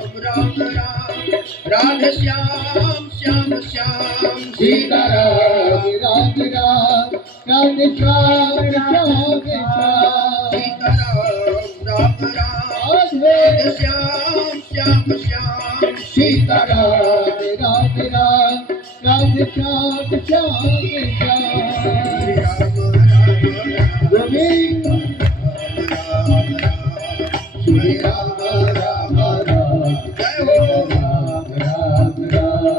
राम राम राधे श्याम श्याम श्याम सीताराम राम राम राधे श्याम श्याम श्याम सीताराम राम राम राधे श्याम श्याम श्याम सीताराम राम राम राधे श्याम श्याम श्याम राम राम गोविंद श्री राम राम राम जय हो राम राम राम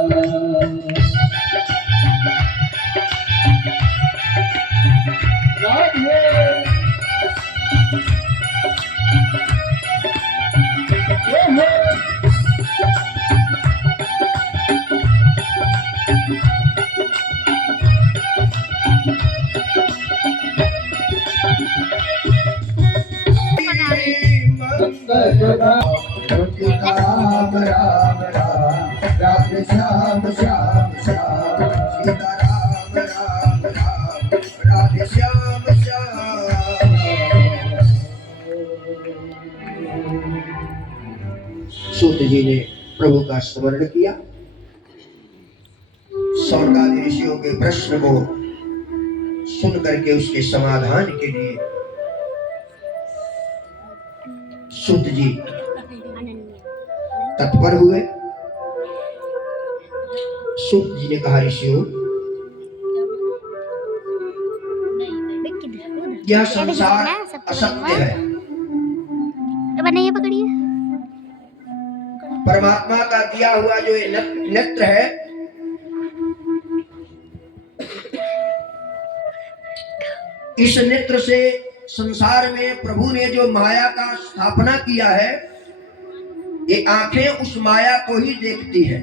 राधे राम राम राम राधे श्याम श्याम श्याम सीताराम राम राम राधे श्याम श्याम। सूत जी ने प्रभु का स्मरण किया, सौनकादि ऋषियों के प्रश्न को सुन करके उसके समाधान के लिए सूत जी तत्पर हुए। सूत जी ने कहा, ऋषियों, यह संसार असत्य है। परमात्मा का दिया हुआ जो ये नेत्र है, इस नेत्र से संसार में प्रभु ने जो माया का स्थापना किया है, ये आंखें उस माया को ही देखती है।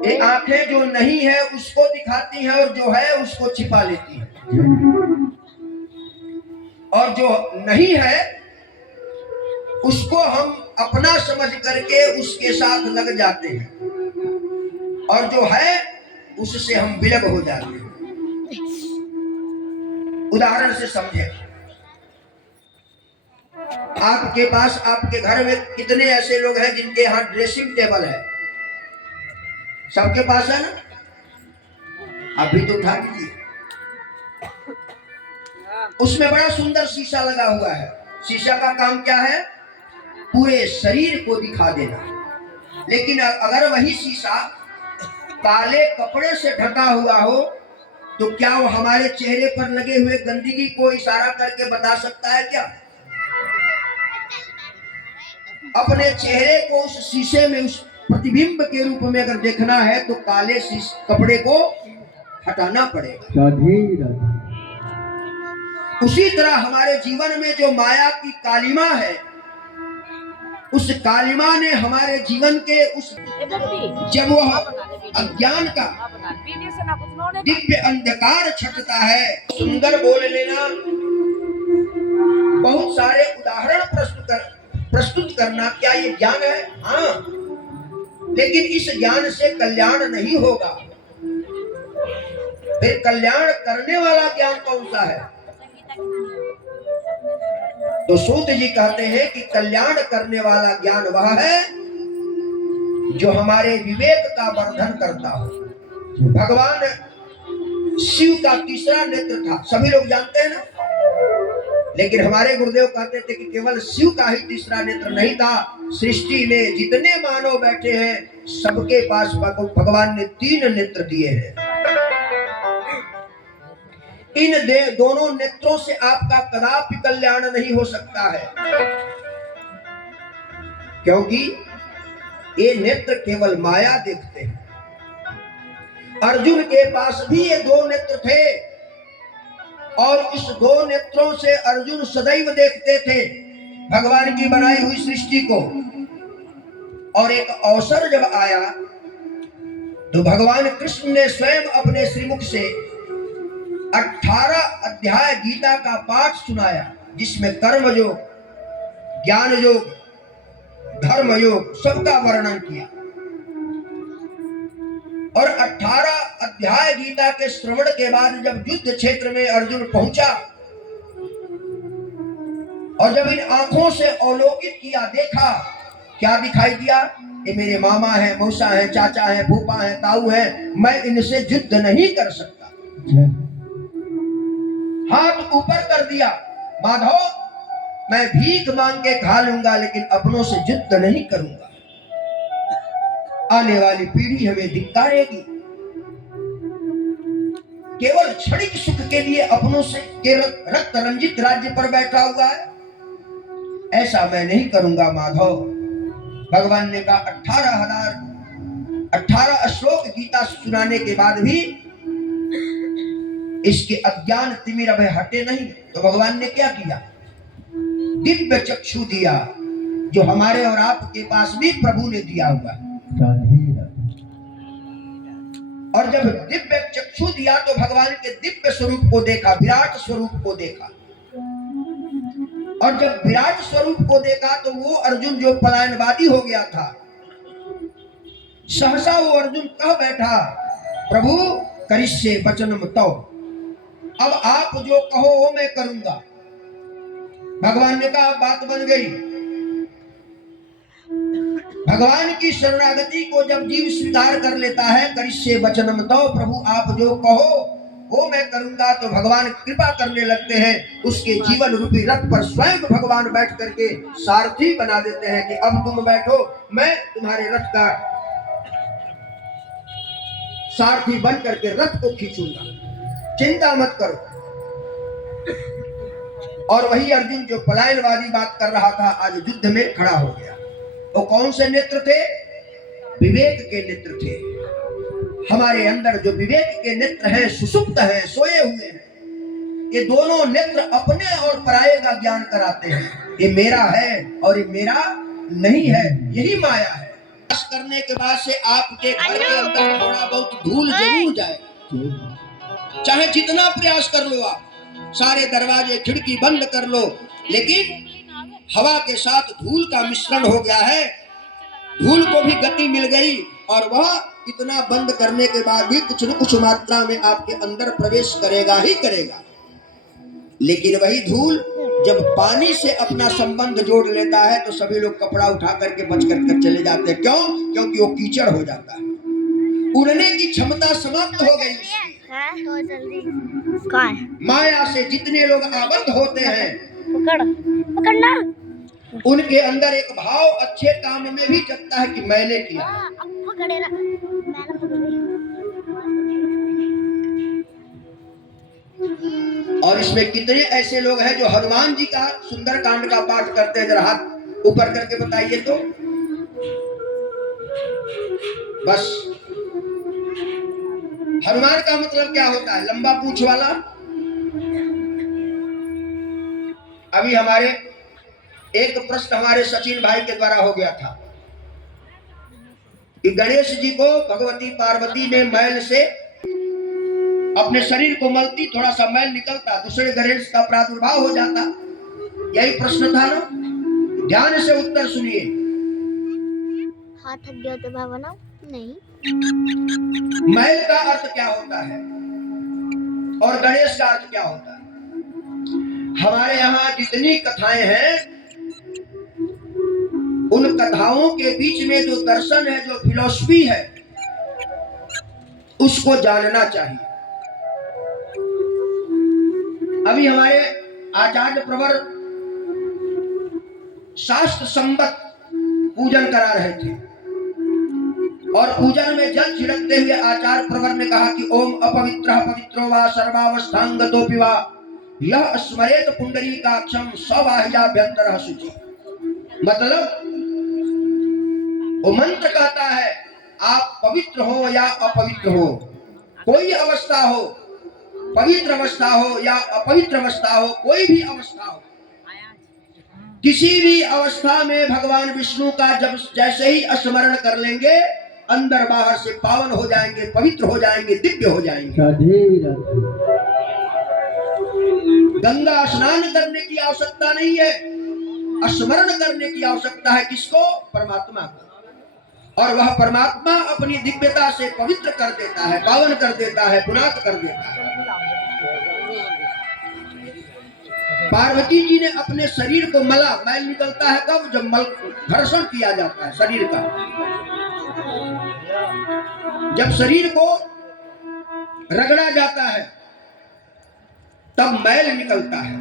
ये आंखें जो नहीं है उसको दिखाती हैं और जो है उसको छिपा लेती है, और जो नहीं है उसको हम अपना समझ करके उसके साथ लग जाते हैं, और जो है उससे हम विलग हो जाते हैं। उदाहरण से समझे, आपके पास आपके घर में कितने ऐसे लोग हैं जिनके यहाँ ड्रेसिंग टेबल है? सबके पास है ना? अभी तो उठा लीजिए, उसमें बड़ा सुंदर शीशा लगा हुआ है। शीशा का काम क्या है? पूरे शरीर को दिखा देना। लेकिन अगर वही शीशा काले कपड़े से ढका हुआ हो तो क्या वो हमारे चेहरे पर लगे हुए गंदगी को इशारा करके बता सकता है क्या? अपने चेहरे को उस शीशे में उस प्रतिबिंब के रूप में अगर देखना है तो काले कपड़े को हटाना पड़ेगा। उसी तरह हमारे जीवन में जो माया की कालिमा है, उस कालिमा ने हमारे जीवन के उस जब वह अज्ञान का दिव्य अंधकार छटता है, सुंदर बोल लेना, बहुत सारे उदाहरण प्रस्तुत करना, क्या ये ज्ञान है? हाँ, लेकिन इस ज्ञान से कल्याण नहीं होगा। फिर कल्याण करने वाला ज्ञान कौन सा है? तो सूत जी कहते हैं कि कल्याण करने वाला ज्ञान वह है जो हमारे विवेक का वर्धन करता हो। भगवान शिव का तीसरा नेत्र था, सभी लोग जानते हैं ना, लेकिन हमारे गुरुदेव कहते थे कि केवल शिव का ही तीसरा नेत्र नहीं था। सृष्टि में जितने मानव बैठे हैं सबके पास भगवान ने 3 नेत्र दिए हैं। इन दोनों नेत्रों से आपका कदापि कल्याण नहीं हो सकता है, क्योंकि ये नेत्र केवल माया देखते हैं। अर्जुन के पास भी ये 2 नेत्र थे, और इस 2 नेत्रों से अर्जुन सदैव देखते थे भगवान की बनाई हुई सृष्टि को। और एक अवसर जब आया तो भगवान कृष्ण ने स्वयं अपने श्रीमुख से 18 अध्याय गीता का पाठ सुनाया, जिसमें कर्म योग, ज्ञान योग, धर्म योग सबका वर्णन किया। और 18 अध्याय गीता के श्रवण के बाद जब युद्ध क्षेत्र में अर्जुन पहुंचा और जब इन आंखों से अवलोकित किया, देखा, क्या दिखाई दिया? ये मेरे मामा है, मौसा है, चाचा है, फूफा है, ताऊ है, मैं इनसे युद्ध नहीं कर सकता। हाथ ऊपर कर दिया, माधव मैं भीख मांग के खा लूंगा लेकिन अपनों से युद्ध नहीं करूंगा। आने वाली पीढ़ी हमें धिक्कारेगी। केवल क्षणिक सुख के लिए अपनों से के रक्त रंजित राज्य पर बैठा हुआ है, ऐसा मैं नहीं करूंगा माधव। भगवान ने कहा 18 श्लोक गीता सुनाने के बाद भी इसके अज्ञान तिमिर अभय हटे नहीं। तो भगवान ने क्या किया? दिव्य चक्षु दिया, जो हमारे और आपके पास भी प्रभु ने दिया हुआ। और जब दिव्य चक्षु दिया तो भगवान के दिव्य स्वरूप को देखा, विराट स्वरूप को देखा। और जब विराट स्वरूप को देखा तो वो अर्जुन जो पलायनवादी हो गया था, सहसा वो अर्जुन कह बैठा, प्रभु करिष्ये वचनम तव, अब आप जो कहो वो मैं करूंगा। भगवान ने कहा बात बन गई। भगवान की शरणागति को जब जीव स्वीकार कर लेता है, करिष्ये वचनम तव, प्रभु आप जो कहो वो मैं करूंगा, तो भगवान कृपा करने लगते हैं। उसके जीवन रूपी रथ पर स्वयं भगवान बैठ करके सारथी बना देते हैं कि अब तुम बैठो, मैं तुम्हारे रथ का सारथी बन करके रथ को खींचूंगा, चिंता मत करो। और वही अर्जुन जो पलायनवादी बात कर रहा था आज युद्ध में खड़ा हो गया। वो कौन से नेत्र थे? विवेक के नेत्र थे। हमारे अंदर जो विवेक के नेत्र हैं, सुसुप्त हैं, सोए हुए हैं, ये दोनों नेत्र अपने और पराये का ज्ञान कराते हैं। ये मेरा है और ये मेरा नहीं है, यही माया है। प्रयास करने के बाद से आपके घर के अंदर थोड़ा बहुत धूल जरूर जाए, चाहे जितना प्रयास कर लो आप, सारे दरवाजे खिड़की बंद कर लो, लेकिन हवा के साथ धूल का मिश्रण हो गया है, धूल को भी गति मिल गई और वह इतना बंद करने के बाद भी कुछ न कुछ मात्रा में आपके अंदर प्रवेश करेगा ही करेगा। लेकिन वही धूल जब पानी से अपना संबंध जोड़ लेता है तो सभी लोग कपड़ा उठा करके बच कर चले जाते हैं। क्यों? क्योंकि वो कीचड़ हो जाता है, उड़ने की क्षमता समाप्त हो गई उसकी। माया से जितने लोग आबद्ध होते हैं, पकड़ना, उनके अंदर एक भाव अच्छे काम में भी जगता है कि मैंने किया। और इसमें कितने ऐसे लोग हैं जो हनुमान जी का सुंदर कांड का पाठ करते हैं? जरा हाथ ऊपर करके बताइए तो। बस हनुमान का मतलब क्या होता है? लंबा पूंछ वाला। अभी हमारे एक प्रश्न हमारे सचिन भाई के द्वारा हो गया था कि गणेश जी को भगवती पार्वती ने मैल से अपने शरीर को मलती, थोड़ा सा मैल निकलता, दूसरे गणेश का प्रादुर्भाव हो जाता। यही प्रश्न था ना? ध्यान से उत्तर सुनिए। हाथ थक गया तो भावना नहीं। मैल का अर्थ क्या होता है और गणेश का अर्थ क्या होता है? हमारे यहाँ जितनी कथाएं हैं, उन कथाओं के बीच में जो दर्शन है, जो फिलॉसफी है, उसको जानना चाहिए। अभी हमारे आचार्य प्रवर शास्त्र संबत पूजन करा रहे थे और पूजन में जल छिड़कते हुए आचार्य प्रवर ने कहा कि ओम अपवित्रः पवित्रो वा सर्वावस्थांगतोऽपि वा यह स्मरेत पुंडरीकाक्षं सबाह्याभ्यंतरः शुचि। मतलब वो मंत्र कहता है आप पवित्र हो या अपवित्र हो, कोई अवस्था हो, पवित्र अवस्था हो या अपवित्र अवस्था हो, कोई भी अवस्था हो, किसी भी अवस्था में भगवान विष्णु का जब जैसे ही स्मरण कर लेंगे, अंदर बाहर से पावन हो जाएंगे, पवित्र हो जाएंगे, दिव्य हो जाएंगे। गंगा स्नान करने की आवश्यकता नहीं है, स्मरण करने की आवश्यकता है। किसको? परमात्मा को। और वह परमात्मा अपनी दिव्यता से पवित्र कर देता है, पावन कर देता है, पुनात कर देता है। पार्वती जी ने अपने शरीर को मला, मैल निकलता है कब? जब मल घर्षण किया जाता है शरीर का। जब शरीर को रगड़ा जाता है तब मैल निकलता है।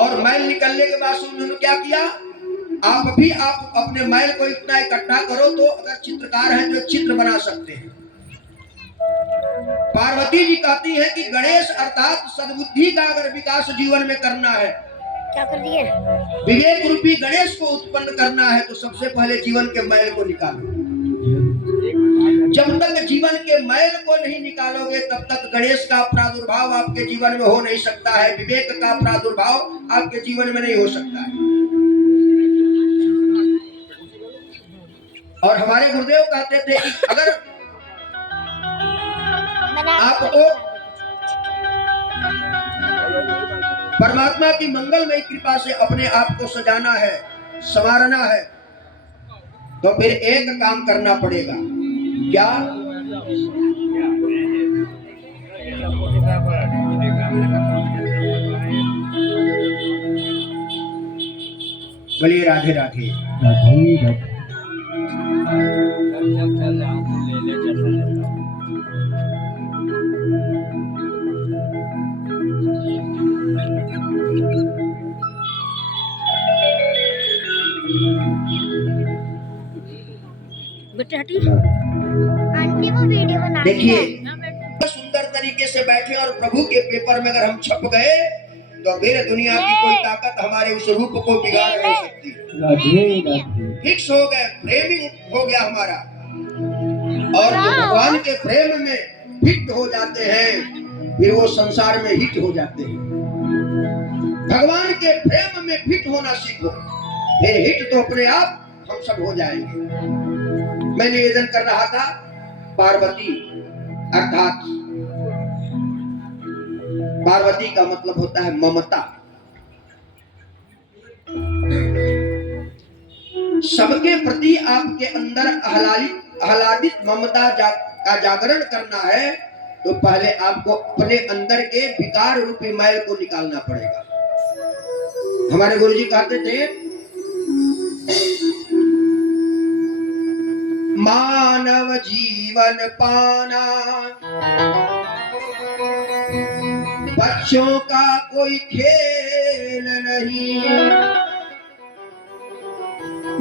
और मैल निकलने के बाद उन्होंने क्या किया? आप अपने मैल को इतना इकट्ठा करो तो अगर चित्रकार हैं तो चित्र बना सकते हैं। पार्वती जी कहती है कि गणेश अर्थात सद्बुद्धि का अगर विकास जीवन में करना है, क्या कर दिए? विवेक रूपी गणेश को उत्पन्न करना है तो सबसे पहले जीवन के मैल को निकालो। जब तक जीवन के मैल को नहीं निकालोगे तब तक गणेश का प्रादुर्भाव आपके जीवन में हो नहीं सकता है, विवेक का प्रादुर्भाव आपके जीवन में नहीं हो सकता है। और हमारे गुरुदेव कहते थे कि अगर आपको परमात्मा की मंगलमय कृपा से अपने आप को सजाना है, संवारना है, तो फिर एक काम करना पड़ेगा। क्या? बोलिए राधे राधे। आंटी वो वीडियो बना देखिए सुंदर तरीके से बैठे और प्रभु के पेपर में अगर हम छप गए तो फिर दुनिया की कोई ताकत हमारे उस रूप को बिगाड़ नहीं सकती। फिक्स हो गए, फ्रेमिंग हो गया हमारा। और जो भगवान के फ्रेम में फिट हो जाते हैं फिर वो संसार में हिट हो जाते हैं। भगवान के फ्रेम में फिट होना सीखो, फिर हिट तो अपने आप हम सब हो जाएंगे। मैं निवेदन कर रहा था, पार्वती अर्थात पार्वती का मतलब होता है ममता। सबके प्रति आपके अंदर आह्लादित ममता का जागरण करना है तो पहले आपको अपने अंदर के विकार रूपी मैल को निकालना पड़ेगा। हमारे गुरुजी कहते थे, मानव जीवन पाना बच्चों का कोई खेल नहीं,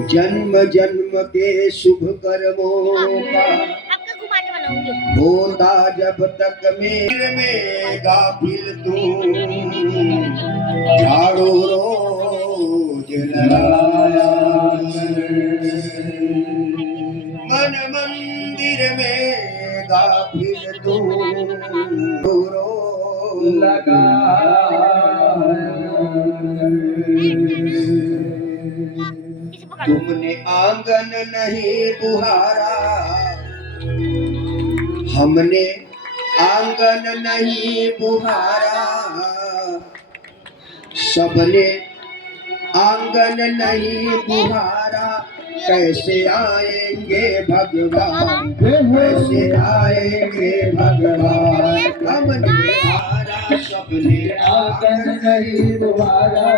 जन्म जन्म के शुभ कर्मों का होता जब तक मेरे में गाफिल तू झाड़ू रोज लगाया, मन मंदिर में गाफिल तू रोज लगाया। तुमने आंगन नहीं बुहारा, हमने आंगन नहीं बुहारा, सबने आंगन नहीं बुहारा, कैसे आएंगे भगवान, कैसे आएंगे भगवान। हमने बुहारा, सबने आंगन नहीं बुहारा,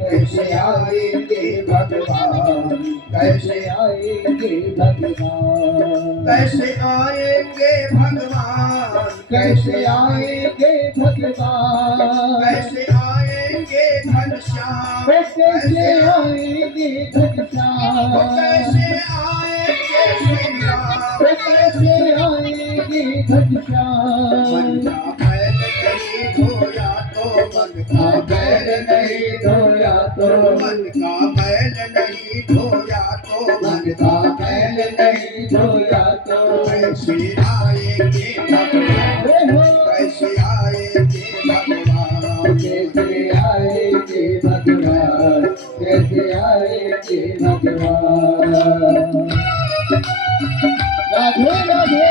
कैसे आएंगे भगवान, कैसे आएंगे भगवान, कैसे आएंगे भगवान, कैसे आएंगे भगवान, कैसे आएंगे घनश्याम, कैसे आएंगे घनश्याम, कैसे आएंगे श्री राम, कैसे आएंगे घनश्याम। मन का बैल नहीं धोया तो, मन का बैल नहीं धोया तो, मन का बैल नहीं धोया तो, मन का बैल नहीं धोया तो, कैसे आएंगे भगवान, कैसे आएंगे भगवान, कैसे आएंगे भगवान, कैसे आएंगे भगवान। राधे राधे।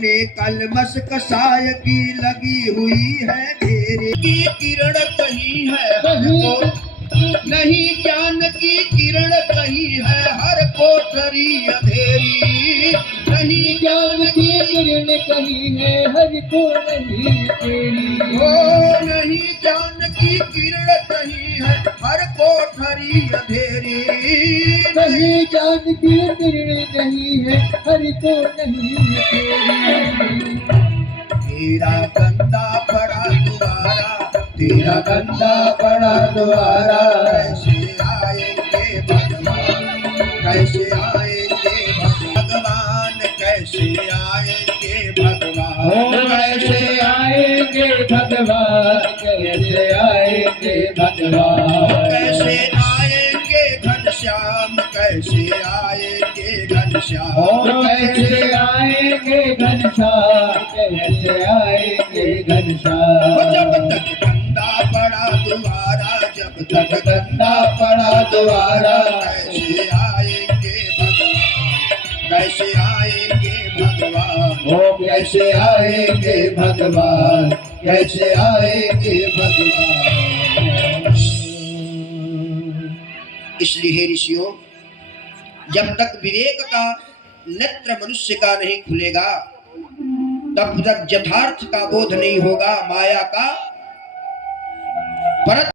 अपने कलमस कसाय की लगी हुई है ढेरी की किरण कहीं है हर को नहीं ज्ञान की किरण कहीं है हर कोठरी अंधेरी नहीं ज्ञान की किरण कहीं है हर को नहीं तेरी ओ नहीं ज्ञान की किरण कहीं है हर कोठरी अंधेरी कहीं ज्ञान की किरण नहीं है हर को नहीं तेरी तेरा गंदा पड़ा द्वारा तेरा गंदा पड़ा द्वारा कैसे आएंगे भगवान कैसे आएंगे भगवान कैसे आएंगे भगवान कैसे आएंगे भगवान कैसे आएंगे भगवान कैसे आएंगे घनश्याम कैसे आएंगे घनश्याम कैसे आएंगे घनश्याम कैसे आएंगे घनश्याम जब तक गंदा पड़ा द्वारा जब तक गंदा पड़ा द्वारा कैसे आएंगे भगवान कैसे आएंगे भगवान ओ कैसे आएंगे भगवान कैसे आएंगे भगवान इसलिए हे ऋषियों जब तक विवेक का नेत्र मनुष्य का नहीं खुलेगा तब तक यथार्थ का बोध नहीं होगा माया का परत